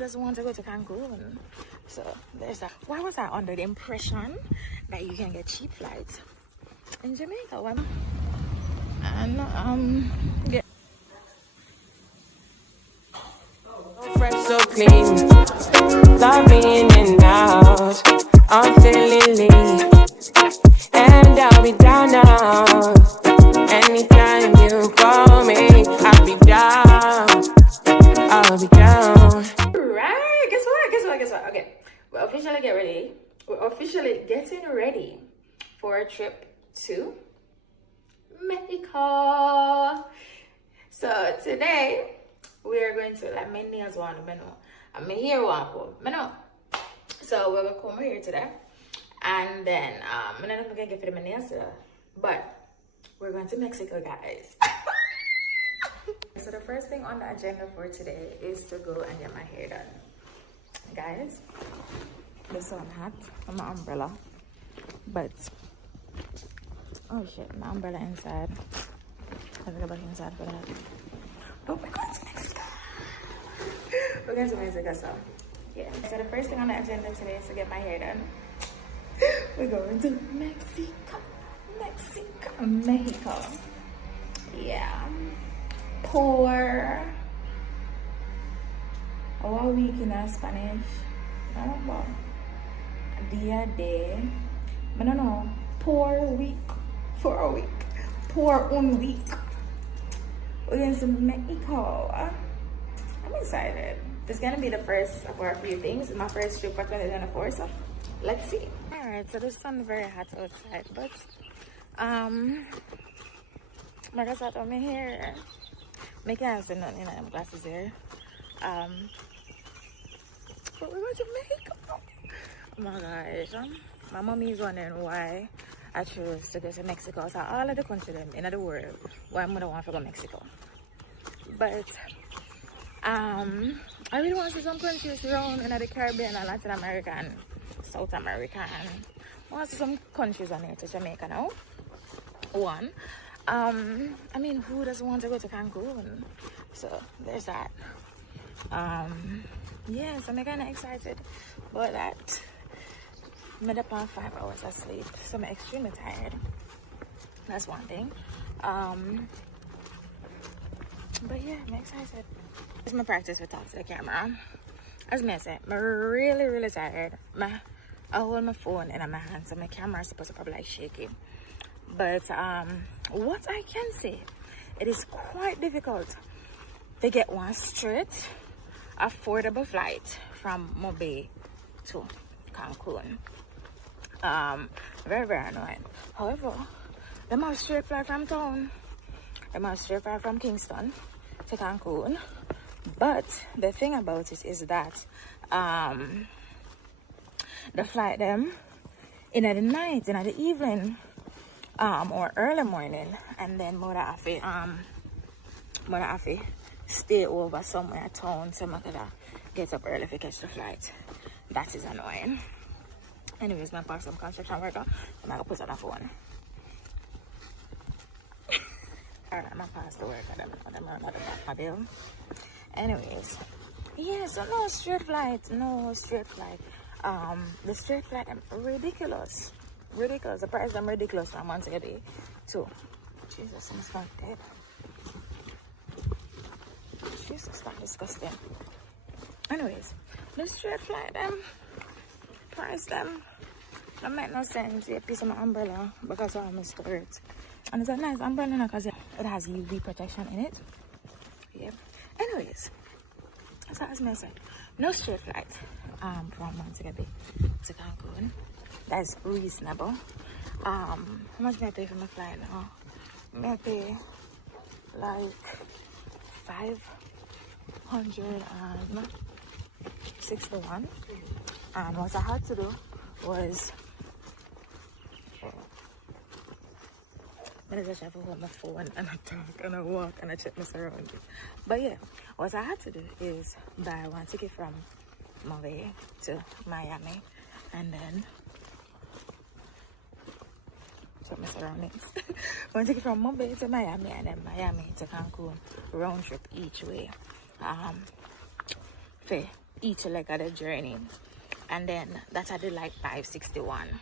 doesn't want to go to Cancun? So there's that. Why was I under the impression that you can get cheap flights in Jamaica? And get fresh, so clean, love me in and out. I'm feeling lean, and I'll be down now. Anytime you call me, I'll be down. I'll be down. right. Guess what? Okay, we're officially get ready. We're officially getting ready for a trip to Mexico. So today we are going to like my nails one menu. I'm here one menu. So we're gonna come here today, and then I'm not gonna get for my nails today, but we're going to Mexico, guys. So the first thing on the agenda for today is to go and get my hair done, guys. The sun hat and my umbrella, but oh shit, my umbrella inside. I have to go back inside for that. Oh, we're going to Mexico. We're going to Mexico, so yeah. So the first thing on the agenda today is to get my hair done. We're going to Mexico. Yeah. Por a week in Spanish. I don't know. Dia de. I don't know. Por week. For a week. Por un week. We're going to Mexico. I'm excited. This is gonna be the first for a few things. It's my first trip for 2024, so let's see. Alright, so the sun is very hot outside, but like I said, I'm here. Making us nothing in my glasses there. But we're going to Mexico. Oh my gosh. My mommy is wondering why I chose to go to Mexico. So all of the countries in the world, why I'm gonna want to go to Mexico. But I really want to see some countries around in the Caribbean and Latin America and South America, and I want to see some countries on here to Jamaica now. One. I mean, who doesn't want to go to Cancun? So there's that. Yeah, so I'm kind of excited about that. I'm up on 5 hours of sleep, so I'm extremely tired. That's one thing. But yeah, I'm excited. It's my practice with talk to the camera. As I said, I'm really tired. I hold my phone in my hand, so my camera is supposed to probably like shaking. But what I can say, it is quite difficult to get one straight, affordable flight from Mobay to Cancun. Very annoying. However, them have straight flight from town. Them have straight flight from Kingston to Cancun. But the thing about it is that the flight them in the night, in the evening, or early morning, and then mother have to stay over somewhere at town so I could get up early to catch the flight. That is annoying. Anyways, my park some construction worker, I'm gonna put on the phone. Alright, I'm gonna pass the work at them my bill. Anyways, yeah, so no straight flight. The straight flight I'm ridiculous. The price I'm ridiculous from months a day too. Jesus, I'm not dead. Jesus, that's disgusting. Anyways, the straight flight price them don't make no sense. A piece of my umbrella because of my skirt. And it's a nice umbrella because it has UV protection in it. Yeah. Anyways, so as I said, no straight flight from Montego Bay to Cancun. That's reasonable. How much may I pay for my flight now? May I pay like $561. And what I had to do was I just have to hold my phone and I talk and I walk and I check my surroundings. But yeah, what I had to do is buy one ticket from Mobay to Miami and then check my surroundings. One ticket from Mobay to Miami and then Miami to Cancun, round trip each way. For each leg of the journey. And then that I did like 561.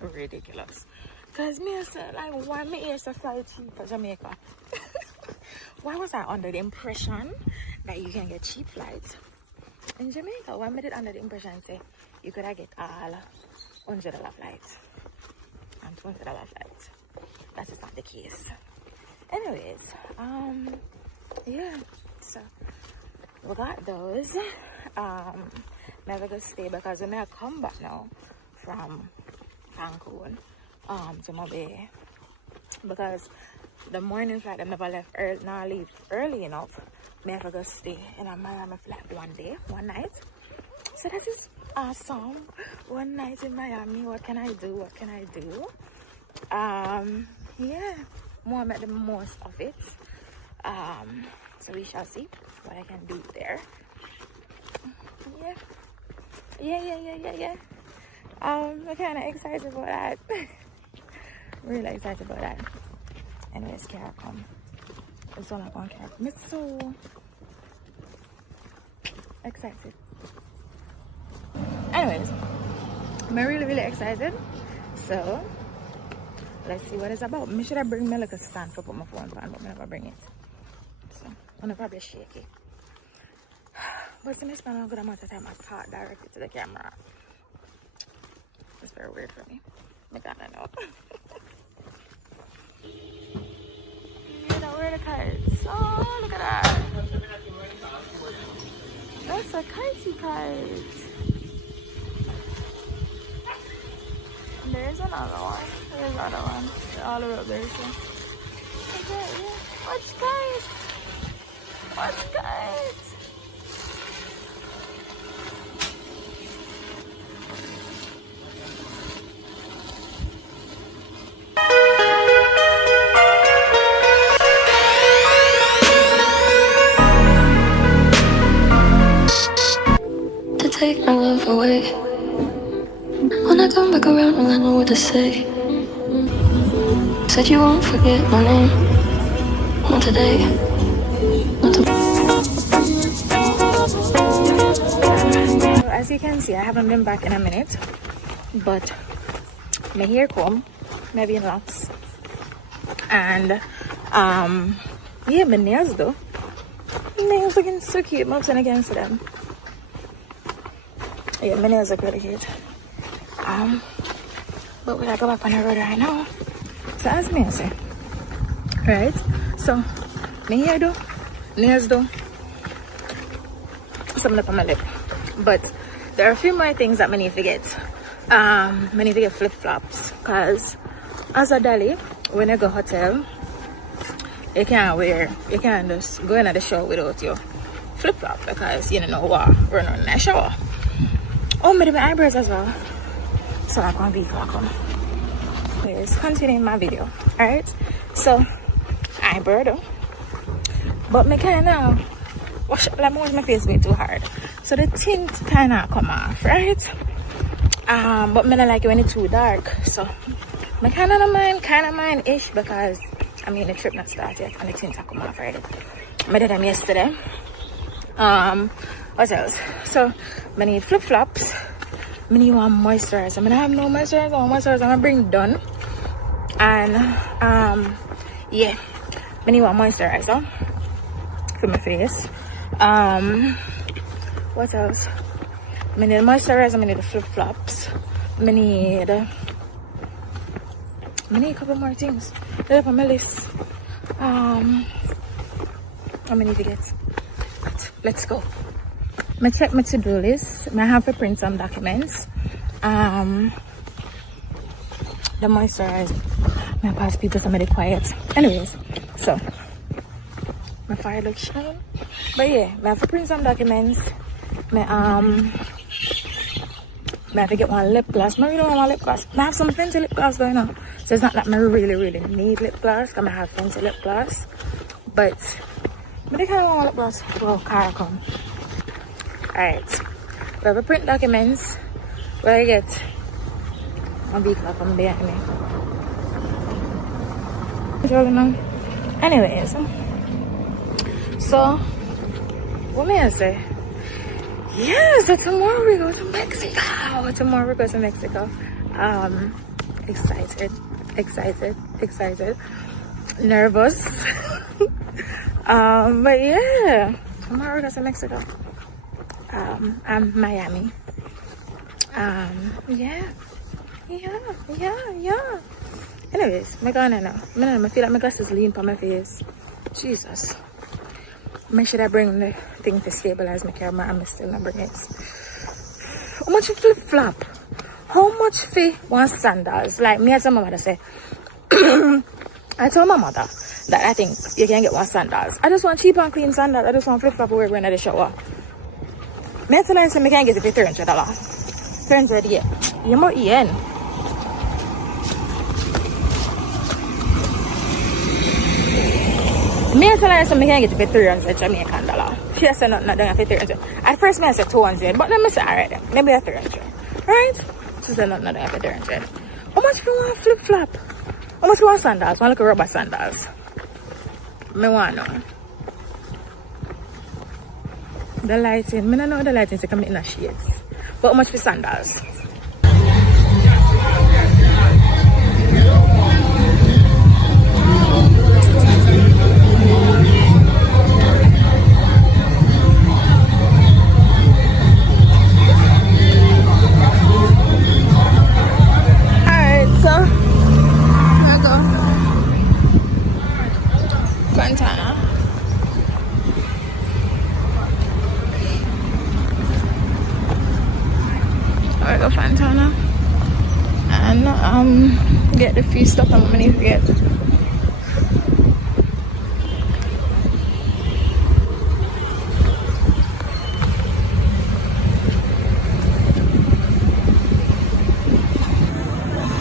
Ridiculous. Because me said, like, why me here to fly cheap for Jamaica? Why was I under the impression that you can get cheap flights in Jamaica? Why I did under the impression say you could get all $100 flights and $200 flights. That is not the case. Anyways, yeah, so we got those. Never gonna stay because when I come back now from Cancun to Mobay, because the morning flight I never left early, now leave early enough. Me have to go stay in a Miami flight one night. So that is awesome. One night in Miami. What can I do? Yeah, more make the most of it. So we shall see what I can do there. Yeah. I'm kind of excited about that. Really excited about that. Anyways, Kara come. It's all up on Kara. I'm so excited. Anyways, I'm really excited. So let's see what it's about. Me should I bring me like a stand for put my phone on, but I never bring it. So I'm gonna probably shake it. But since I spend a good amount of time I talk directly to the camera. It's very weird for me. I gotta know. You know where the kites? Oh, look at that. That's a kitey kite. There's another one. There's another one. They're all over there, so. Okay, yeah. Watch kites. Watch kites. Take my love away. When I come back around, will I know what to say? Said you won't forget my name. Not today. Not So as you can see, I haven't been back in a minute, but my hair comb, maybe in locks, and yeah, my nails though. Nails looking so cute. I'm against them. Yeah, my nails look really cute. But we gotta go back on the road right now. So as me say, right? So my hair though, nails though, something up on my lip. But there are a few more things that I need to get. I need to get flip flops, cause as a dolly, when you go hotel, you can't just go into the shower without your flip flop because you don't know what run on the shower. Oh, I do my eyebrows as well. So I'm gonna be welcome. Please continue my video. Alright. So eyebrow though. But me kinda wash my face way too hard. So the tint kinda come off, right? But me don't like it when it's too dark. So me kinda mind ish because I mean the trip not started yet and the tint come off already. I did them yesterday. What else? So I need flip flops. I need one moisturizer. I have no moisturizer. I'm gonna bring done. And yeah, I need one moisturizer for my face. What else? I need moisturizer. I need the flip flops. I need a couple more things. They're up on my list. I'm gonna need to get. But let's go. I check my to-do list. I have to print some documents. The moisturizer. I pass people somebody quiet. Anyways, so my fire looks shine. But yeah, I have to print some documents. I have to get one lip gloss. I really want one lip gloss. I have some fancy lip gloss going on. So it's not that I really need lip gloss. I have fancy lip gloss. But they kind of want lip gloss. Well, car come. Alright, we have a print documents where I get a big clock on behind me. Anyways, so what may I say? Yeah, so tomorrow we go to Mexico. Excited. Nervous. But yeah, tomorrow we go to Mexico. And Miami. Yeah. Anyways, I feel like my glasses lean on my face. Jesus. Make sure I bring the thing to stabilize my camera and I still not bring it. How much flip flop? How much for one sandals? Like me, I told my mother say, I told my mother that I think you can get one sandals. I just want cheap and clean sandals. I just want flip flop wear when I shower. Me, I tell her I say, I can get it for $300. $300, yeah. You're more yen. Me I tell her I can get it for 300 Jamaican dollar. She said not doing it for 300. At first I said 200, but then I said alright then, maybe a 300. Right? She said not doing it for 300. How much for one flip flop? How much for one sandals? One little rubber sandals. Me want to know. The lighting, I don't know the lighting, so come in the shades. But how much for sandals? Fontana. I go Fontana and get the few stuff I'm gonna need to get.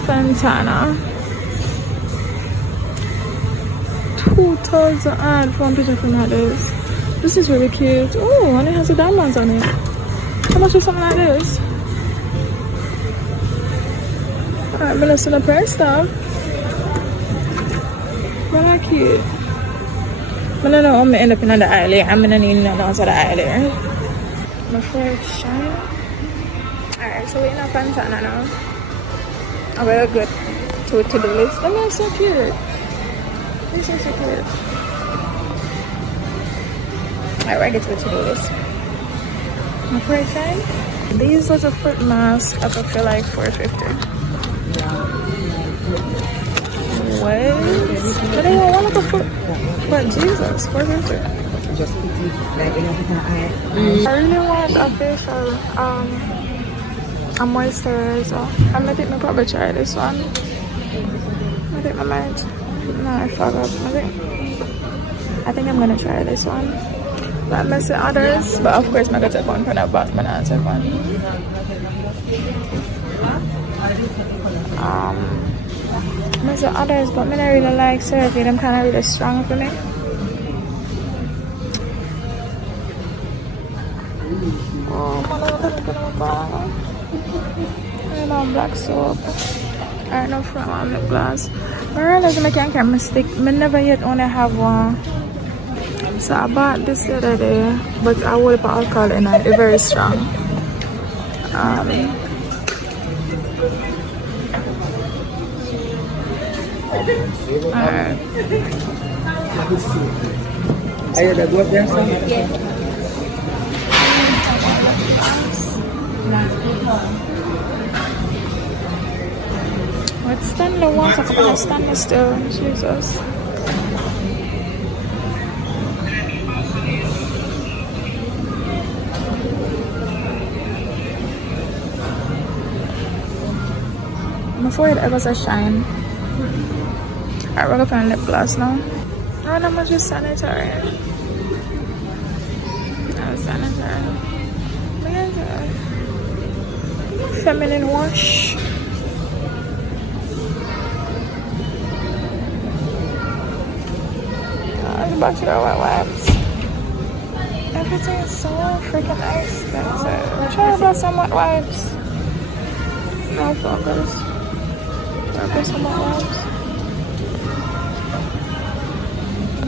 Fontana. 2,000 ad for picture from this. This is really cute. Oh, and it has a diamonds on it. How much is something like this? Alright, I'm gonna see the price stuff. Really cute. I don't know I'm gonna end up in the alley. I'm gonna need another one to the alley. My first shine. Alright, so we're in a Fontana now. A very good to-do list. That is so cute. This is so cute. Alright, we're get to the to-do list. My first shine. These little foot masks up for like $4.50. What? But they want one little foot. But Jesus, $4.50. I really want a facial, a moisturizer. I'm gonna think I'll probably try this one. I think I might. No, I forgot. I think I'm gonna try this one. But I'm missing others. But of course, I'm gonna take one for that Batman and take one. Missing others, but I don't really like CeraVe. Them kind of really strong for me. Oh, I'm on black soap. I know from on lip gloss. I realized I can't carry my stick. I never yet only have one. So I bought this the other day, but I will put alcohol in it. It's very strong. Alright. Are you the good there, sir? Yeah. What Stanley wants? I couple of Stanley still. Jesus. My forehead ever so shine. Alright, we're gonna find lip gloss now. Oh, how much is sanitary? Oh, sanitary. Look at that. Feminine wash. Oh, the box of wet wipes. Everything is so freaking expensive. I'm trying to buy some wet wipes. No focus. Focus on wet wipes.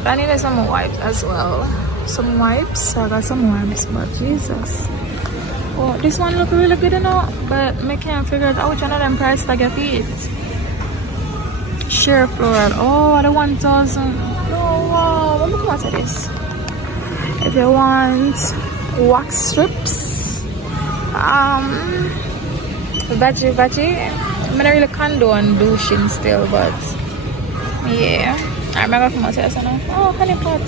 I needed some wipes as well. Some wipes. I got some wipes, but Jesus. Oh, this one look really good, you know, but I can't figure out which one of them price tag your feet. Sheer floral. Oh, the 1,000. Oh, wow. Let me come out of this. If you want wax strips, veggie. I'm not really condone douching still, but yeah. I remember from myself, so now. Oh, honey pot.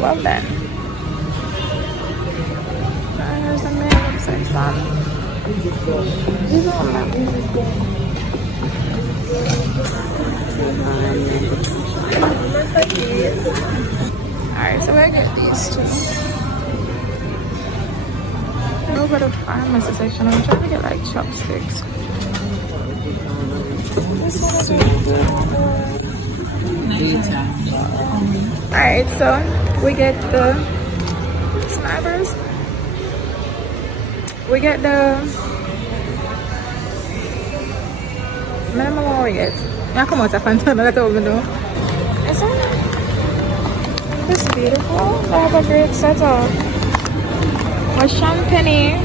Well done. Here's the makeup section. These are my alright, so we're gonna get these two. Over the pharmacy section, I'm trying to get like chopsticks. Alright, so we get the snipers. We get the minimum what we get. Yeah, come on, it's a Fontana, that's all we do. Isn't this beautiful? I have a great setup. A champagne.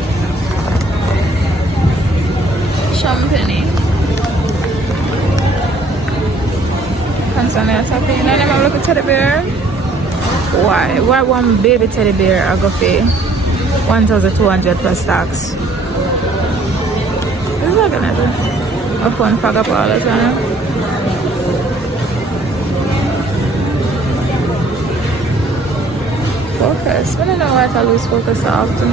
Fontana, it's happy. And then I'm looking at teddy bear. Why one baby teddy bear I go pay 1,200 plus tax? This is like another a fun pack up all the time. Focus. I don't know why I lose focus so often.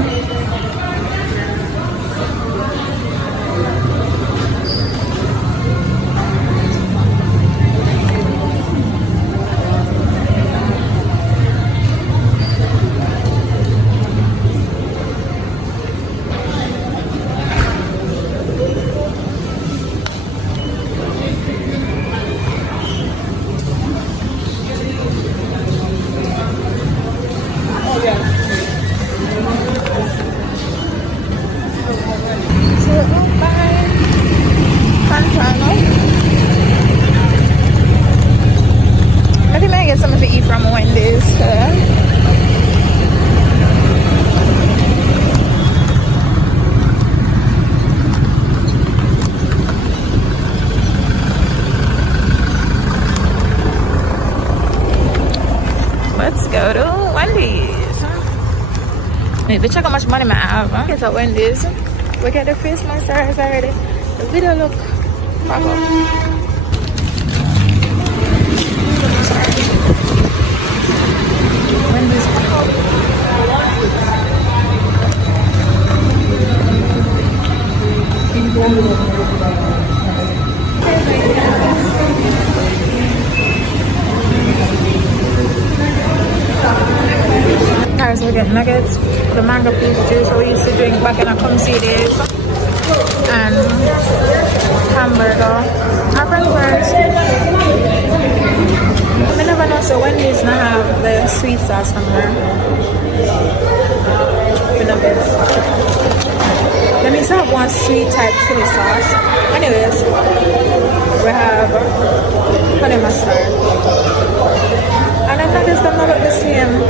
Let's go to Wendy's. Maybe check how much money I have. Huh? It's at Wendy's. We get the face moisturizer already. The video look back up. Wendy's. Alright, so we get nuggets, the mango peach juice that we used to drink back in our clumsy days, and hamburger, our french fries. I never know, so Wendy's not have the sweet sauce somewhere. The nuggets. Let me have one sweet type chili sauce. Anyways, we have honey mustard. And the nuggets don't look the same.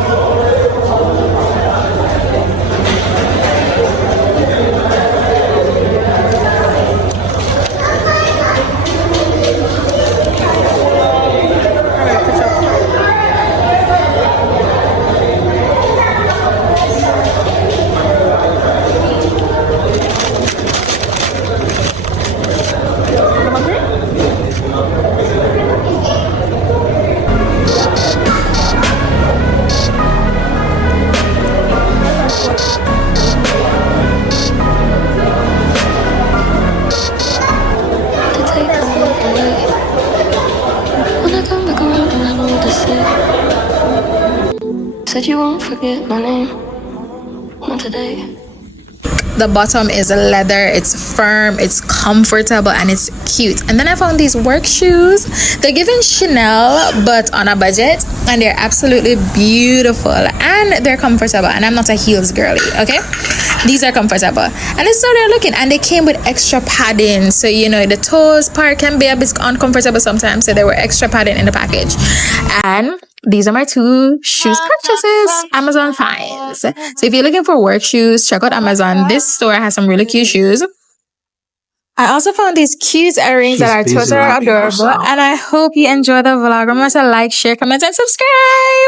Said you won't forget my name. Not today. The bottom is leather, it's firm, it's comfortable, and it's cute. And then I found these work shoes. They're given Chanel but on a budget, and they're absolutely beautiful and they're comfortable, and I'm not a heels girly, okay? These are comfortable, and it's so they're looking, and they came with extra padding, so you know the toes part can be a bit uncomfortable sometimes, so there were extra padding in the package. And these are my 2 shoes purchases, Amazon finds. So if you're looking for work shoes, check out Amazon. This store has some really cute shoes. I also found these cute earrings that are totally adorable, and I hope you enjoy the vlog. Remember to like, share, comment, and subscribe.